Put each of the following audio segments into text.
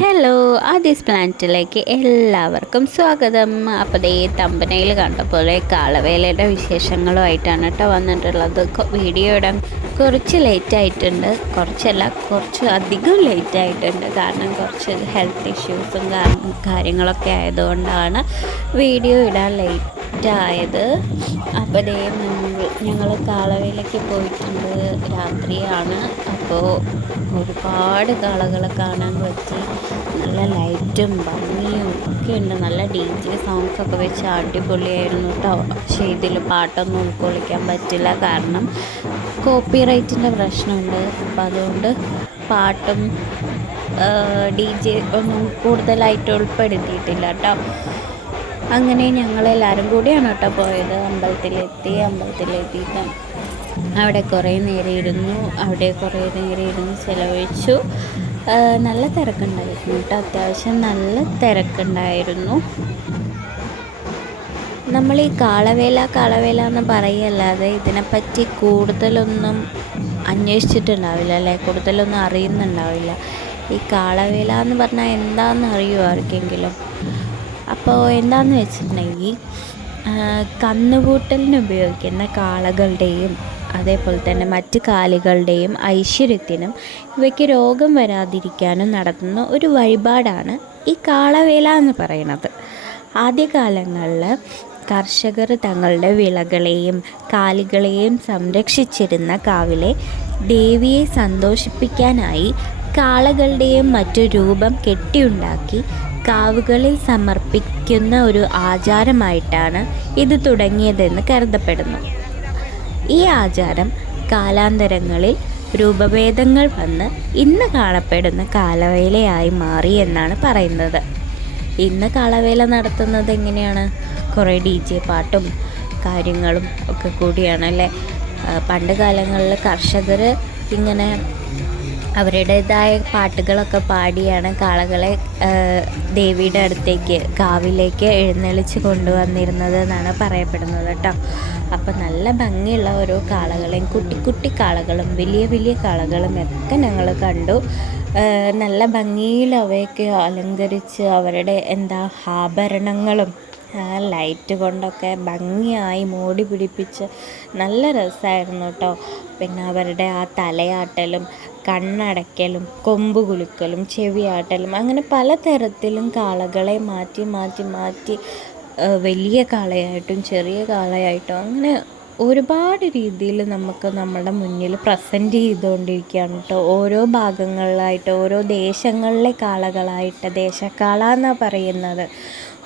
Hello, Aadhi's പ്ലാനറ്റിലേക്ക് എല്ലാവർക്കും സ്വാഗതം. അപ്പോൾ ദേ തമ്പനയിൽ കണ്ട പോലെ കാളവേലയുടെ വിശേഷങ്ങളുമായിട്ടാണ് കേട്ടോ വന്നിട്ടുള്ളത്. വീഡിയോ ഇടാൻ കുറച്ച് ലേറ്റ് ആയിട്ടുണ്ട്, കുറച്ച് അധികം ലേറ്റ് ആയിട്ടുണ്ട്. കാരണം കുറച്ച് ഹെൽത്ത് ഇഷ്യൂസും കാര്യങ്ങളൊക്കെ ആയതുകൊണ്ടാണ് വീഡിയോ ഇടാൻ ലേറ്റ് ആയത്. അപ്പോൾ ദേ ഞങ്ങൾ കാളവേലയ്ക്ക് പോയിട്ടുണ്ട്, രാത്രിയാണ്. അപ്പോൾ ഒരുപാട് കാളകളെ കാണാൻ പറ്റി. നല്ല ലൈറ്റും ഭംഗിയും ഒക്കെ ഉണ്ട്. നല്ല DJ സോങ്സൊക്കെ വെച്ച് അടിപൊളിയായിരുന്നു കേട്ടോ. പക്ഷേ ഇതിൽ പാട്ടൊന്നും ഉൾക്കൊള്ളിക്കാൻ പറ്റില്ല, കാരണം കോപ്പിറൈറ്റിൻ്റെ പ്രശ്നമുണ്ട്. അപ്പം അതുകൊണ്ട് പാട്ടും DJ ഒന്നും കൂടുതലായിട്ട് ഉൾപ്പെടുത്തിയിട്ടില്ല കേട്ടോ. അങ്ങനെ ഞങ്ങളെല്ലാവരും കൂടിയാണ് കേട്ടോ പോയത്. അമ്പലത്തിലെത്തിയിട്ട് അവിടെ കുറേ നേരം ഇരുന്ന് ചിലവഴിച്ചു. നല്ല തിരക്കുണ്ടായിരുന്നു കേട്ടോ, അത്യാവശ്യം നല്ല തിരക്കുണ്ടായിരുന്നു. നമ്മൾ ഈ കാളവേല എന്ന് പറയല്ലാതെ ഇതിനെപ്പറ്റി കൂടുതലൊന്നും അന്വേഷിച്ചിട്ടുണ്ടാവില്ല അല്ലേ, കൂടുതലൊന്നും അറിയുന്നുണ്ടാവില്ല. ഈ കാളവേല എന്ന് പറഞ്ഞാൽ എന്താണെന്ന് അറിയുമോ ആർക്കെങ്കിലും? അപ്പോൾ എന്താണെന്ന് വെച്ചിട്ടുണ്ടെങ്കിൽ കന്നുകൂട്ടലിന് ഉപയോഗിക്കുന്ന കാളകളുടെയും അതേപോലെ തന്നെ മറ്റ് കാലികളുടെയും ഐശ്വര്യത്തിനും ഇവയ്ക്ക് രോഗം വരാതിരിക്കാനും നടത്തുന്ന ഒരു വഴിപാടാണ് ഈ കാളവേല എന്ന് പറയുന്നത്. ആദ്യകാലങ്ങളിൽ കർഷകർ തങ്ങളുടെ വിളകളെയും കാലികളെയും സംരക്ഷിച്ചിരുന്ന കാവിലെ ദേവിയെ സന്തോഷിപ്പിക്കാനായി കാളകളുടെയും മറ്റു രൂപം കെട്ടിയുണ്ടാക്കി കാവുകളിൽ സമർപ്പിക്കുന്ന ഒരു ആചാരമായിട്ടാണ് ഇത് തുടങ്ങിയതെന്ന് കരുതപ്പെടുന്നു. ഈ ആചാരം കാലാന്തരങ്ങളിൽ രൂപഭേദങ്ങൾ വന്ന് ഇന്ന് കാണപ്പെടുന്ന കാളവേലയായി മാറി എന്നാണ് പറയുന്നത്. ഇന്ന് കാളവേല നടത്തുന്നത് എങ്ങനെയാണ്? കുറേ DJ പാട്ടും കാര്യങ്ങളും ഒക്കെ കൂടിയാണല്ലേ. പണ്ട് കാലങ്ങളിൽ കർഷകർ ഇങ്ങനെ അവരുടേതായ പാട്ടുകളൊക്കെ പാടിയാണ് കാളകളെ ദേവിയുടെ അടുത്തേക്ക് കാവിലേക്ക് എഴുന്നള്ളിച്ച് കൊണ്ടുവന്നിരുന്നത് എന്നാണ് പറയപ്പെടുന്നത് കേട്ടോ. അപ്പം നല്ല ഭംഗിയുള്ള ഓരോ കാളകളെയും, കുട്ടി കാളകളും വലിയ കാളകളും ഒക്കെ ഞങ്ങൾ കണ്ടു. നല്ല ഭംഗിയിൽ അവയൊക്കെ അലങ്കരിച്ച് അവരുടെ ആഭരണങ്ങളും ലൈറ്റ് കൊണ്ടൊക്കെ ഭംഗിയായി മോടി പിടിപ്പിച്ച് നല്ല രസമായിരുന്നു കേട്ടോ. പിന്നെ അവരുടെ ആ തലയാട്ടലും കണ്ണടയ്ക്കലും കൊമ്പ് കുലുക്കലും ചെവിയാട്ടലും അങ്ങനെ പലതരത്തിലും കാളകളെ മാറ്റി വലിയ കാളയായിട്ടും ചെറിയ കാളയായിട്ടും അങ്ങനെ ഒരുപാട് രീതിയിൽ നമുക്ക് നമ്മുടെ മുന്നിൽ പ്രസൻറ്റ് ചെയ്തുകൊണ്ടിരിക്കുകയാണ് കേട്ടോ. ഓരോ ഭാഗങ്ങളിലായിട്ട് ഓരോ ദേശങ്ങളിലെ കാളകളായിട്ട്, ദേശക്കാള എന്നാണ് പറയുന്നത്,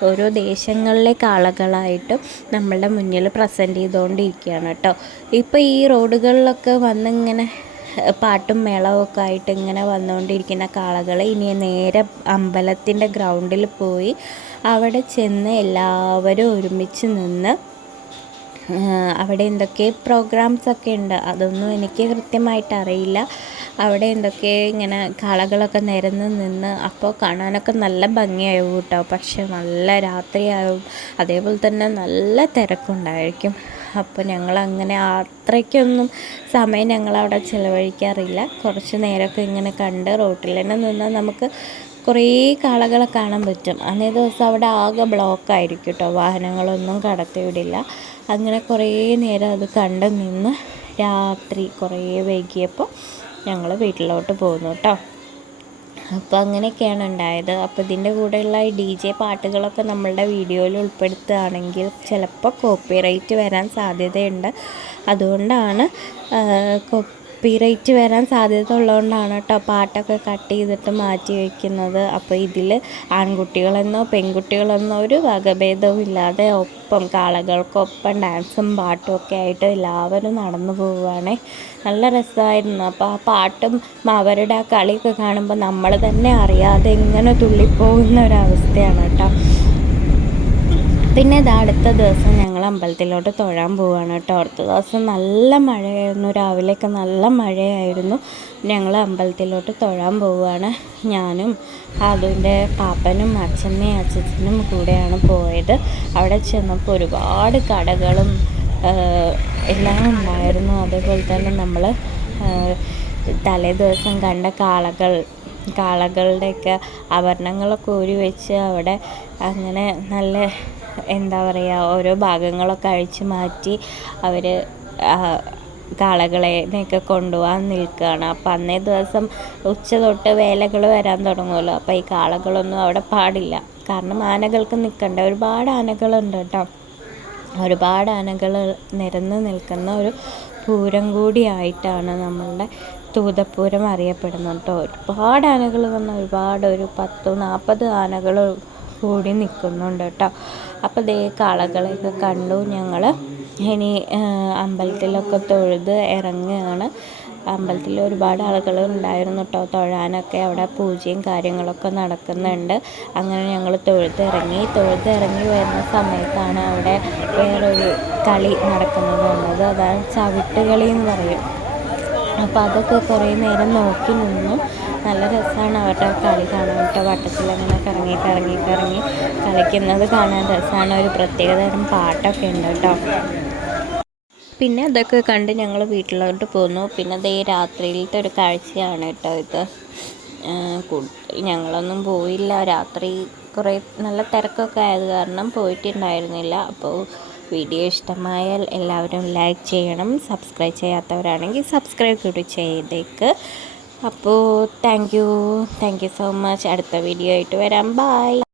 ഓരോ ദേശങ്ങളിലെ കാളകളായിട്ടും നമ്മളുടെ മുന്നിൽ പ്രസൻറ്റ് ചെയ്തുകൊണ്ടിരിക്കുകയാണ് കേട്ടോ. ഇപ്പോൾ ഈ റോഡുകളിലൊക്കെ വന്നിങ്ങനെ പാട്ടും മേളമൊക്കെ ആയിട്ട് ഇങ്ങനെ വന്നുകൊണ്ടിരിക്കുന്ന കാളകളെ ഇനി നേരെ അമ്പലത്തിൻ്റെ ഗ്രൗണ്ടിൽ പോയി അവിടെ ചെന്ന് എല്ലാവരും ഒരുമിച്ച് നിന്ന് അവിടെ എന്തൊക്കെ പ്രോഗ്രാംസൊക്കെ ഉണ്ട്, അതൊന്നും എനിക്ക് കൃത്യമായിട്ട് അറിയില്ല. അവിടെ എന്തൊക്കെ ഇങ്ങനെ കാളകളൊക്കെ നിരന്ന് നിന്ന് അപ്പോൾ കാണാനൊക്കെ നല്ല ഭംഗിയാവും കേട്ടോ. പക്ഷെ നല്ല രാത്രിയാവും, അതേപോലെ തന്നെ നല്ല തിരക്കുണ്ടായിരിക്കും. അപ്പോൾ ഞങ്ങളങ്ങനെ അത്രയ്ക്കൊന്നും സമയം ഞങ്ങളവിടെ ചിലവഴിക്കാറില്ല. കുറച്ച് നേരമൊക്കെ ഇങ്ങനെ കണ്ട് റോട്ടിൽ തന്നെ നിന്നാൽ നമുക്ക് കുറേ കാളകളെ കാണാൻ പറ്റും. അന്നേ ദിവസം അവിടെ ആകെ ബ്ലോക്കായിരിക്കും കേട്ടോ, വാഹനങ്ങളൊന്നും കടത്തിവിടില്ല. അങ്ങനെ കുറേ നേരം അത് കണ്ട് നിന്ന് രാത്രി കുറേ വൈകിയപ്പോൾ ഞങ്ങൾ വീട്ടിലോട്ട് പോന്നു കേട്ടോ. അപ്പോൾ അങ്ങനെയൊക്കെയാണ് ഉണ്ടായത്. അപ്പോൾ ഇതിൻ്റെ കൂടെയുള്ള ഈ DJ പാട്ടുകളൊക്കെ നമ്മളുടെ വീഡിയോയിൽ ഉൾപ്പെടുത്തുകയാണെങ്കിൽ ചിലപ്പോൾ കോപ്പിറൈറ്റ് വരാൻ സാധ്യതയുണ്ട്. അതുകൊണ്ടാണ് കോപ്പിറൈറ്റ് വരാൻ സാധ്യത ഉള്ളതുകൊണ്ടാണ് കേട്ടോ പാട്ടൊക്കെ കട്ട് ചെയ്തിട്ട് മാറ്റി വയ്ക്കുന്നത്. അപ്പോൾ ഇതിൽ ആൺകുട്ടികളെന്നോ പെൺകുട്ടികളെന്നോ ഒരു വകഭേദവും ഇല്ലാതെ ഒപ്പം കാളകൾക്കൊപ്പം ഡാൻസും പാട്ടും ഒക്കെ ആയിട്ട് എല്ലാവരും നടന്നു പോവുകയാണേ. നല്ല രസമായിരുന്നു. അപ്പോൾ ആ പാട്ടും അവരുടെ ആ കളിയൊക്കെ കാണുമ്പോൾ നമ്മൾ തന്നെ അറിയാതെ ഇങ്ങനെ തുള്ളിപ്പോകുന്ന ഒരവസ്ഥയാണ് കേട്ടോ. പിന്നെ അടുത്ത ദിവസം ഞങ്ങൾ അമ്പലത്തിലോട്ട് തൊഴാൻ പോവുകയാണ് കേട്ടോ. അടുത്ത ദിവസം നല്ല മഴയായിരുന്നു, രാവിലെയൊക്കെ നല്ല മഴയായിരുന്നു. ഞങ്ങൾ അമ്പലത്തിലോട്ട് തൊഴാൻ പോവുകയാണ്. ഞാനും അതുൻ്റെ പാപ്പനും അച്ഛമ്മയും അച്ഛനും കൂടെയാണ് പോയത്. അവിടെ ചെന്നപ്പോൾ ഒരുപാട് കടകളും എല്ലാം ഉണ്ടായിരുന്നു. അതേപോലെ തന്നെ നമ്മൾ തലേ ദിവസം കണ്ട കാളകൾ കാളകളുടെയൊക്കെ ആഭരണങ്ങളൊക്കെ ഊരി വെച്ച് അവിടെ അങ്ങനെ നല്ല എന്താ പറയുക ഓരോ ഭാഗങ്ങളൊക്കെ അഴിച്ചു മാറ്റി അവർ കാളകളെയൊക്കെ കൊണ്ടുപോകാൻ നിൽക്കുകയാണ്. അപ്പം അന്നേ ദിവസം ഉച്ച തൊട്ട് വേലകൾ വരാൻ തുടങ്ങുമല്ലോ. അപ്പോൾ ഈ കാളകളൊന്നും അവിടെ പാടില്ല. കാരണം ആനകൾക്ക് നിൽക്കണ്ട. ഒരുപാട് ആനകളുണ്ട് കേട്ടോ. ഒരുപാട് ആനകൾ നിരന്ന് നിൽക്കുന്ന ഒരു പൂരം കൂടിയായിട്ടാണ് നമ്മളുടെ തൂതപ്പൂരം അറിയപ്പെടുന്നത് കേട്ടോ. ഒരുപാട് ആനകൾ വന്നാൽ ഒരുപാട് ഒരു 10-40 ആനകൾ കൂടി നിൽക്കുന്നുണ്ട് കേട്ടോ. അപ്പോൾ ദേ കാളകളെയൊക്കെ കണ്ടു ഞങ്ങൾ. ഇനി അമ്പലത്തിലൊക്കെ തൊഴുത് ഇറങ്ങുകയാണ്. അമ്പലത്തിൽ ഒരുപാട് ആളുകൾ ഉണ്ടായിരുന്നു കേട്ടോ തൊഴാനൊക്കെ. അവിടെ പൂജയും കാര്യങ്ങളൊക്കെ നടക്കുന്നുണ്ട്. അങ്ങനെ ഞങ്ങൾ തൊഴുതിറങ്ങി വരുന്ന സമയത്താണ് അവിടെ വേറൊരു കളി നടക്കുന്നത്. അതാണ് ചവിട്ടുകളി എന്ന് പറയും. അപ്പോൾ അതൊക്കെ കുറേ നേരം നോക്കി നിന്നു. നല്ല രസമാണ് അവരുടെ കളി കാണാൻ കേട്ടോ. വട്ടത്തിലങ്ങനെ കറങ്ങി കളിക്കുന്നത് കാണാൻ രസമാണ്. ഒരു പ്രത്യേകതരം പാട്ടൊക്കെ ഉണ്ട് കേട്ടോ. പിന്നെ അതൊക്കെ കണ്ട് ഞങ്ങൾ വീട്ടിലോട്ട് പോന്നു. പിന്നെ അതേ രാത്രിയിലത്തെ ഒരു കാഴ്ചയാണ് കേട്ടോ ഇത്. ഞങ്ങളൊന്നും പോയില്ല. രാത്രി കുറേ നല്ല തിരക്കൊക്കെ ആയത് കാരണം പോയിട്ടുണ്ടായിരുന്നില്ല. അപ്പോൾ വീഡിയോ ഇഷ്ടമായാൽ എല്ലാവരും ലൈക്ക് ചെയ്യണം. സബ്സ്ക്രൈബ് ചെയ്യാത്തവരാണെങ്കിൽ സബ്സ്ക്രൈബ് കൂടി ചെയ്തേക്ക്. അപ്പോൾ താങ്ക് യു സോ മച്ച്. അടുത്ത വീഡിയോ ആയിട്ട് വരാം. ബൈ.